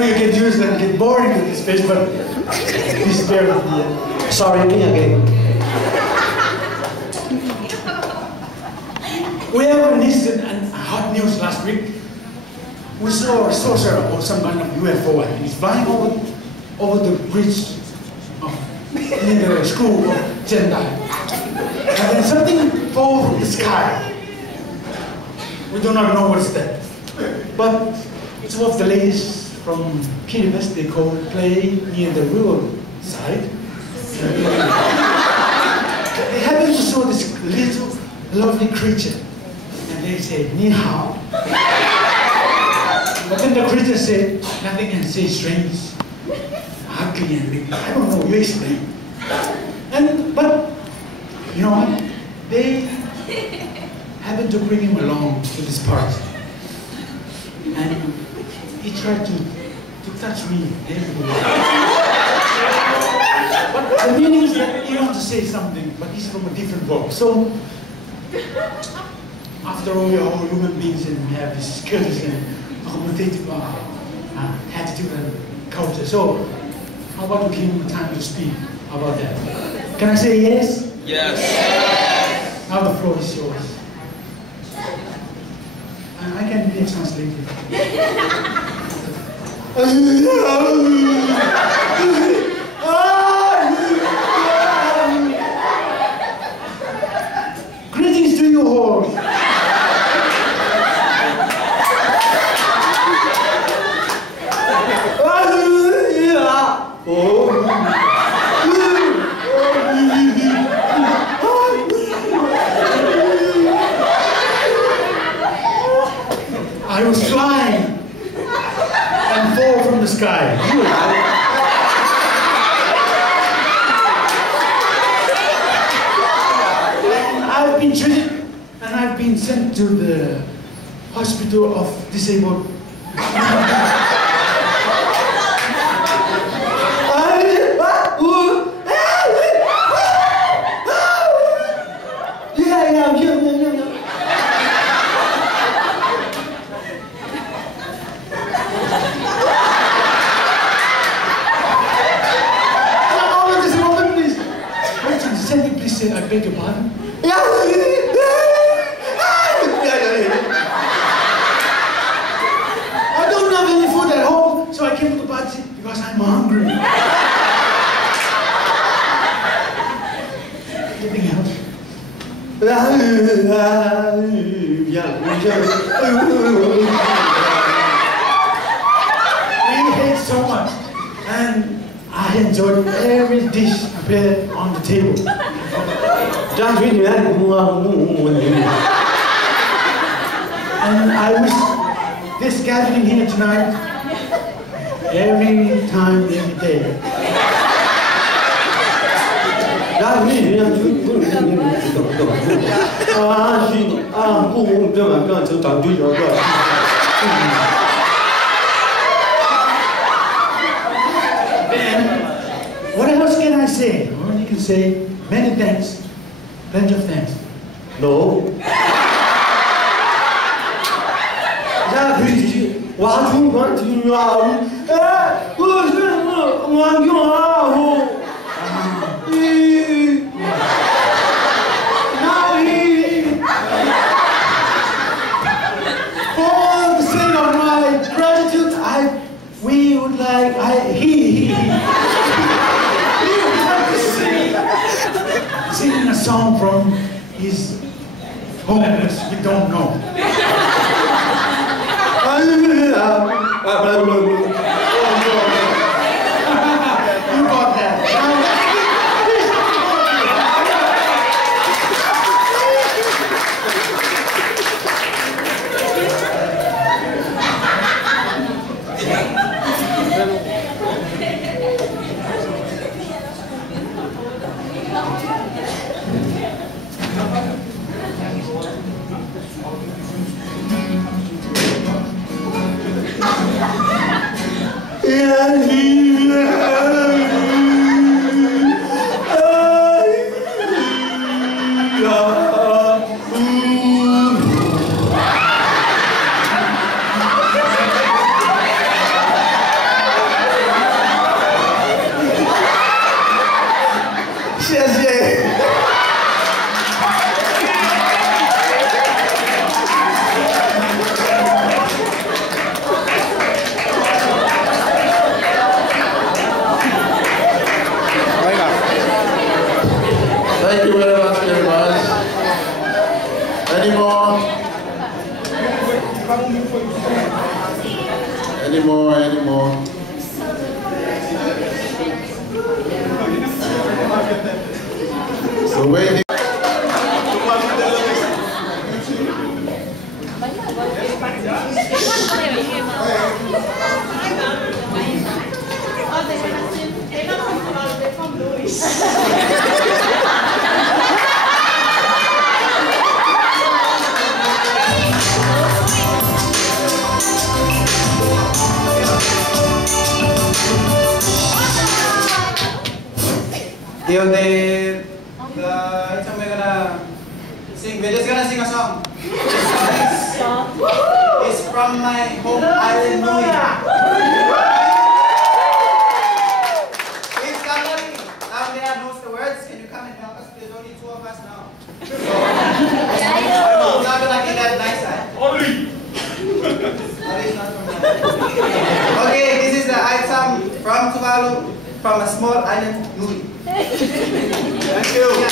know you get used and get boring with this face, but please bear with me. Sorry, me again. We have an instant and hot news last week. We saw a saucer or some kind of UFO, and it's flying over the bridge in the school of Jendai. And then something falls from the sky. We do not know what's that. But some of the ladies from Kid West, they play near the rural side. They happen to saw this little lovely creature. And they say, Ni hao. But then the creature said nothing and say strange, ugly and big. I don't know, you explain. But you know what? They happened to bring him along to this party. And he tried to touch me everywhere. But the meaning is that he wants to say something, but he's from a different world. So after all, we are all human beings and we have these skills and accommodative attitude and culture. So how about we give him time to speak? How about that? Can I say yes? Yes. Now the floor is yours. I can be a translator. Greetings to you all. I was flying and fall from the sky. And I've been treated and I've been sent to the hospital of disabled. I beg your pardon? I don't have any food at home, so I came to the party because I'm hungry. Anything else? We ate so much, and I enjoyed every dish prepared on the table. And I wish this gathering here tonight, every time, every day. Then, what else can I say? Well, you can say many thanks. Plenty of thanks. No. For the sake of my gratitude, we would like, he would like to sing a song from his holiness we don't know. You got that. Cheers, yeah. Thank you very much, everybody. Any more? Any more? Any more? So waiting. The item we're gonna sing, we're just gonna sing a song. It's from my home island, Nui. If somebody down there knows the words, can you come and help us? There's only 2 of us now. So, it's not like that nice, Okay, this is the item from Tuvalu, from a small island, Nui. Thank you.